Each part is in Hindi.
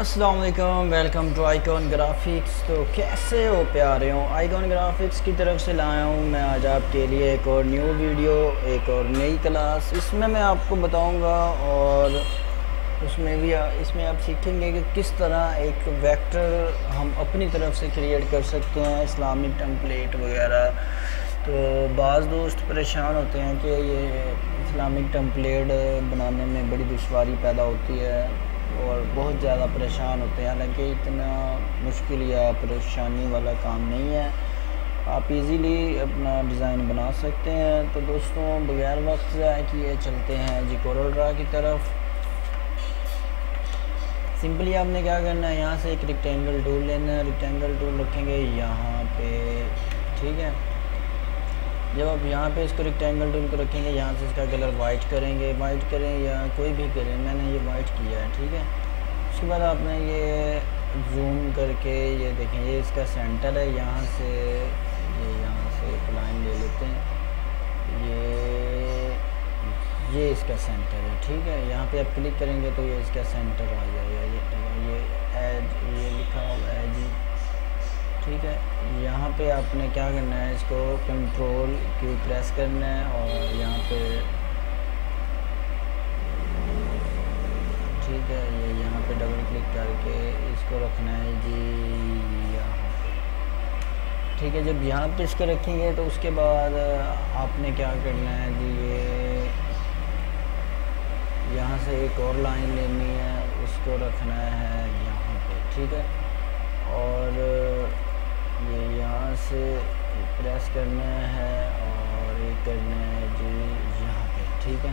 अस्सलाम वालेकुम, वेलकम टू आइकॉन ग्राफिक्स। तो कैसे हो प्यारे हो, आइकॉन ग्राफिक्स की तरफ से लाया हूँ मैं आज आपके लिए एक और न्यू वीडियो, एक और नई क्लास। इसमें मैं आपको बताऊँगा और इसमें आप सीखेंगे कि किस तरह एक वेक्टर हम अपनी तरफ से क्रिएट कर सकते हैं, इस्लामिक टेम्पलेट वगैरह। तो बाज़ दोस्त परेशान होते हैं कि ये इस्लामिक टेम्पलेट बनाने में बड़ी दुश्वारी पैदा होती है और बहुत ज़्यादा परेशान होते हैं। हालांकि इतना मुश्किल या परेशानी वाला काम नहीं है, आप इजीली अपना डिज़ाइन बना सकते हैं। तो दोस्तों बगैर वक्त ज़ाया किए चलते हैं जी कोरल ड्रा की तरफ। सिंपली आपने क्या करना है, यहाँ से एक रेक्टेंगल टूल लेना है। रेक्टेंगल टूल रखेंगे यहाँ पे, ठीक है। जब आप यहाँ पे इसको रेक्टेंगल टूल को रखेंगे, यहाँ से इसका कलर वाइट करेंगे, वाइट करें या कोई भी करें, मैंने ये वाइट किया है, ठीक है। उसके बाद आपने ये जूम करके ये देखें, ये इसका सेंटर है। यहाँ से एक लाइन ले लेते हैं, ये इसका सेंटर है, ठीक है। यहाँ पे आप क्लिक करेंगे तो ये इसका सेंटर आ जाएगा। ये लिखा हुआ है जी, ठीक है। यहाँ पे आपने क्या करना है, इसको कंट्रोल क्यू प्रेस करना है और यहाँ पे, ठीक है, ये यहाँ पे डबल क्लिक करके इसको रखना है जी यहाँ पे, ठीक है। जब यहाँ पे इसको रखेंगे तो उसके बाद आपने क्या करना है जी, ये यहाँ से एक और लाइन लेनी है, उसको रखना है यहाँ पे, ठीक है। और ये यहाँ से प्रेस करना है और ये करना है जी यहाँ पे, ठीक है।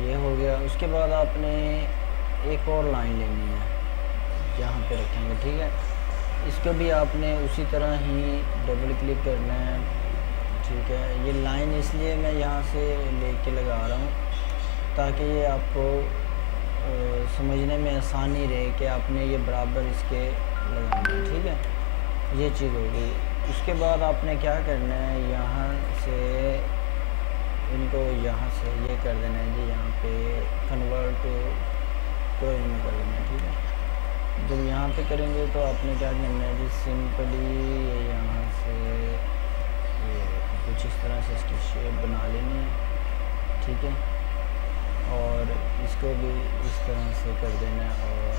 ये हो गया। उसके बाद आपने एक और लाइन लेनी है, यहाँ पे रखेंगे, ठीक है। इसको भी आपने उसी तरह ही डबल क्लिक करना है, ठीक है। ये लाइन इसलिए मैं यहाँ से लेके लगा रहा हूँ ताकि ये आपको समझने में आसानी रहे कि आपने ये बराबर इसके लगाना है, ठीक है। ये चीज़ हो गई। उसके बाद आपने क्या करना है, यहाँ से इनको यहाँ से ये कर देना है जी, यहाँ पे कन्वर्ट टू कर्व में कर देना है, ठीक है। जब यहाँ पे करेंगे तो आपने क्या करना है जी, सिंपली यहाँ से ये कुछ इस तरह से इसकी शेप बना लेनी है, ठीक है। और इसको भी इस तरह से कर देना है और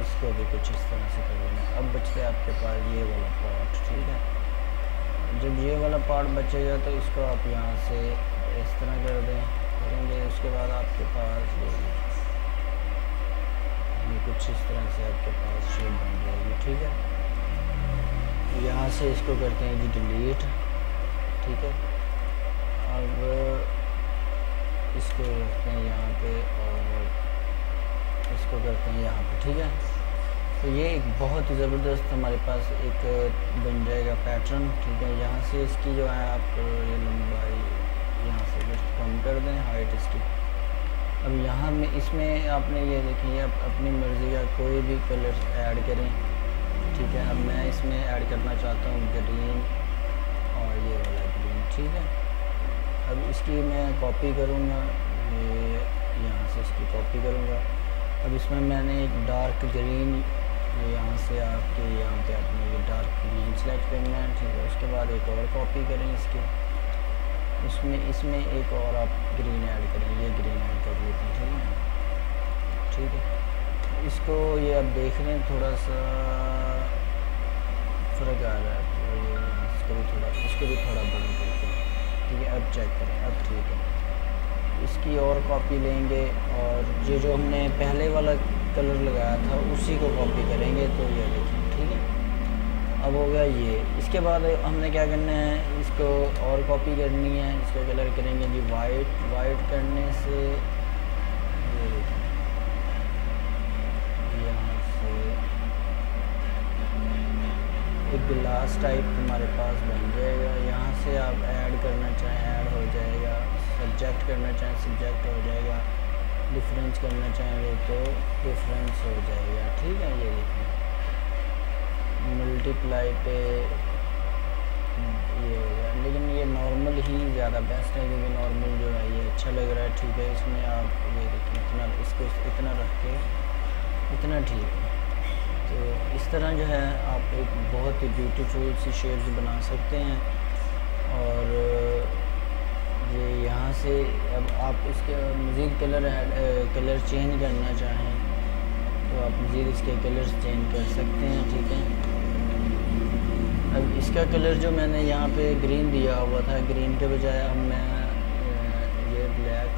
इसको भी कुछ इस तरह से कर देना है। अब बचता है आपके पास ये वाला पार्ट, ठीक है। जब ये वाला पार्ट बचेगा तो इसको आप यहाँ से इस तरह करेंगे। उसके बाद आपके पास ये कुछ इस तरह से आपके पास शेप बन जाएगी, ठीक है। यहाँ से इसको करते हैं जी डिलीट, ठीक है। अब इसको रखते हैं यहाँ पे और इसको करते हैं यहाँ पे, ठीक है। तो ये एक बहुत ही ज़बरदस्त हमारे पास एक बन जाएगा पैटर्न, ठीक है। यहाँ से इसकी जो है आप ये लंबाई यहाँ से जस्ट कम कर दें, हाइट इसकी। अब यहाँ में इसमें आपने ये देखिए, आप अपनी मर्ज़ी का कोई भी कलर ऐड करें, ठीक है। अब मैं इसमें ऐड करना चाहता हूँ ग्रीन और ये वाला ग्रीन, ठीक है। अब इसकी मैं कॉपी करूँगा, ये यहाँ से इसकी कॉपी करूँगा। अब इसमें मैंने एक डार्क ग्रीन, ये यहाँ से आपके यहाँ पे आपने ये डार्क ग्रीन सेलेक्ट करना है, ठीक है। उसके बाद एक और कॉपी करें इसकी, इसमें एक और आप ग्रीन ऐड करें, ये ग्रीन ऐड कर लेते हैं, ठीक है। इसको ये आप देख रहे हैं थोड़ा सा फ़र्क आ रहा है, तो ये इसको भी थोड़ा बंद करते हैं, ठीक है। अब चेक करें, अब ठीक है। इसकी और कॉपी लेंगे और जो हमने पहले वाला कलर लगाया था उसी को कॉपी करेंगे, तो ये देखिए, ठीक है। अब हो गया ये। इसके बाद हमने क्या करना है, इसको और कॉपी करनी है, इसका कलर करेंगे जी वाइट करने से ये देखिए, यहाँ से एक ग्लास टाइप हमारे पास बन जाएगा। यहाँ से आप ऐड करना चाहें ऐड हो जाएगा, सब्जेक्ट करना चाहें सब्जेक्ट हो जाएगा, डिफरेंस करना चाहेंगे तो डिफरेंस हो जाएगा, ठीक है। ये देखिए मल्टीप्लाई पे ये हो गया, लेकिन ये नॉर्मल ही ज़्यादा बेस्ट है क्योंकि नॉर्मल जो है ये अच्छा लग रहा है, ठीक है। इसमें आप ये देखिए इतना, इसको इतना रख के इतना ठीक है। तो इस तरह जो है आप एक बहुत ही ब्यूटीफुल सी शेप्स बना सकते हैं। और ये यहाँ से अब आप इसके मज़ीद कलर चेंज करना चाहें तो आप मज़ीद इसके कलर्स चेंज कर सकते हैं, ठीक है। अब इसका कलर जो मैंने यहाँ पे ग्रीन दिया हुआ था, ग्रीन के बजाय अब मैं ये ब्लैक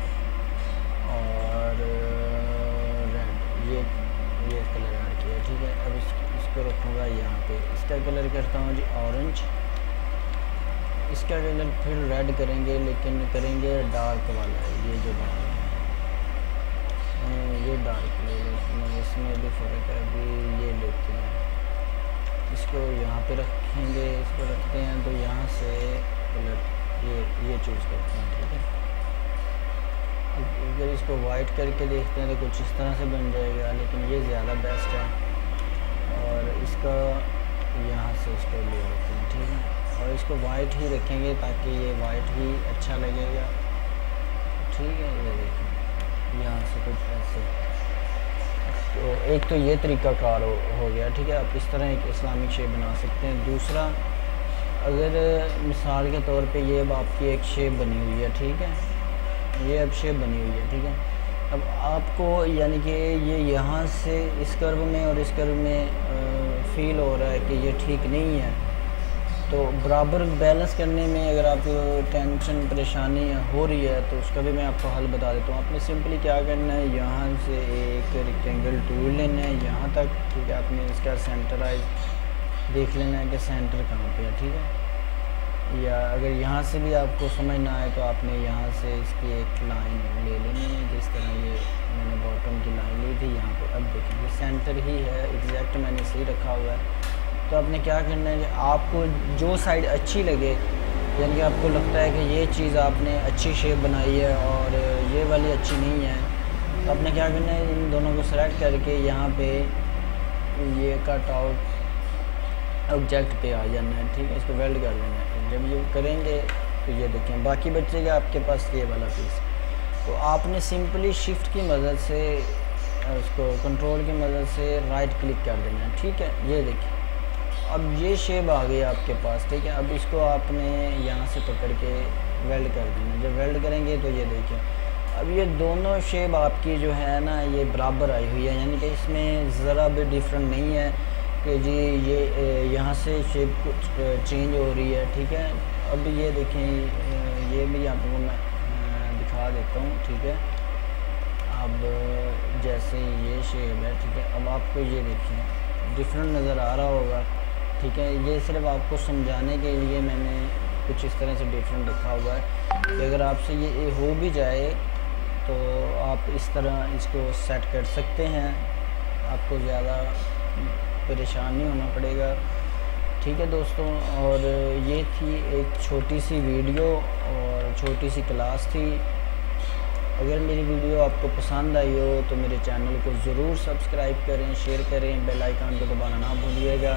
और रेड ये कलर ऐड किया, ठीक है। अब इसको रखूँगा यहाँ पे। इसका कलर करता हूँ जी ऑरेंज। इसका कलर फिर रेड करेंगे, लेकिन करेंगे डार्क वाला, ये जो डार्क है ये डार्क ले लेते हैं। इसमें भी फ़र्क है, अभी ये लेते हैं। इसको यहाँ पे रखेंगे, इसको रखते हैं तो यहाँ से कलर ये चूज़ करते हैं, ठीक है। अगर इसको वाइट करके देखते हैं तो कुछ इस तरह से बन जाएगा, लेकिन ये ज़्यादा बेस्ट है। और इसका यहाँ से इसको ले लेते हैं, ठीक है। और इसको वाइट ही रखेंगे ताकि ये वाइट ही अच्छा लगेगा, ठीक है। ये देखिए यहाँ से कुछ ऐसे, तो एक तो ये तरीक़ाकार हो गया, ठीक है। आप इस तरह एक इस्लामिक शेप बना सकते हैं। दूसरा, अगर मिसाल के तौर पे ये अब आपकी एक शेप बनी हुई है, ठीक है, ये अब शेप बनी हुई है, ठीक है। अब आपको यानी कि ये यहाँ से इस कर्व में और इस कर्व में फ़ील हो रहा है कि ये ठीक नहीं है, तो बराबर बैलेंस करने में अगर आपको टेंशन परेशानी हो रही है तो उसका भी मैं आपको हल बता देता हूँ। आपने सिंपली क्या करना है, यहाँ से एक रेक्टेंगल टूल लेना है यहाँ तक, ठीक है। आपने इसका सेंटराइज देख लेना है कि सेंटर कहाँ पे है, ठीक है। या अगर यहाँ से भी आपको समझ ना आए तो आपने यहाँ से इसकी एक लाइन ले लेनी है, जिस तरह ये मैंने बॉटम की लाइन ली थी यहाँ पे। अब देखिए सेंटर ही है, एग्जैक्ट मैंने सही रखा हुआ है। तो आपने क्या करना है कि आपको जो साइड अच्छी लगे, यानी कि आपको लगता है कि ये चीज़ आपने अच्छी शेप बनाई है और ये वाली अच्छी नहीं है, तो आपने क्या करना है, इन दोनों को सेलेक्ट करके यहाँ पे ये कट आउट ऑब्जेक्ट पे आ जाना है, ठीक है। इसको वेल्ड कर देना है। जब ये करेंगे तो ये देखें बाकी बचेगा आपके पास ये वाला पीस। तो आपने सिंपली शिफ्ट की मदद से उसको कंट्रोल की मदद से राइट क्लिक कर देना है, ठीक है। ये देखिए अब ये शेप आ गई आपके पास, ठीक है। अब इसको आपने यहाँ से पकड़ के वेल्ड कर देना। जब वेल्ड करेंगे तो ये देखिए अब ये दोनों शेप आपकी जो है ना ये बराबर आई हुई है, यानी कि इसमें ज़रा भी डिफरेंट नहीं है कि जी ये यहाँ से शेप कुछ चेंज हो रही है, ठीक है। अब ये देखें ये भी आपको मैं दिखा देता हूँ, ठीक है। अब जैसे ये शेप है, ठीक है। अब आपको ये देखिए डिफरेंट नज़र आ रहा होगा, ठीक है। ये सिर्फ आपको समझाने के लिए मैंने कुछ इस तरह से डिफरेंट रखा हुआ है कि अगर आपसे ये हो भी जाए तो आप इस तरह इसको सेट कर सकते हैं, आपको ज़्यादा परेशान नहीं होना पड़ेगा, ठीक है दोस्तों। और ये थी एक छोटी सी वीडियो और छोटी सी क्लास थी। अगर मेरी वीडियो आपको पसंद आई हो तो मेरे चैनल को ज़रूर सब्सक्राइब करें, शेयर करें, बेल आइकन को दबाना ना भूलिएगा।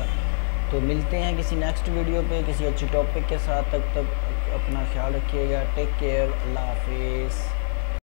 तो मिलते हैं किसी नेक्स्ट वीडियो पे किसी अच्छी टॉपिक के साथ। तब तक अपना ख्याल रखिएगा। टेक केयर, अल्लाह हाफिज़।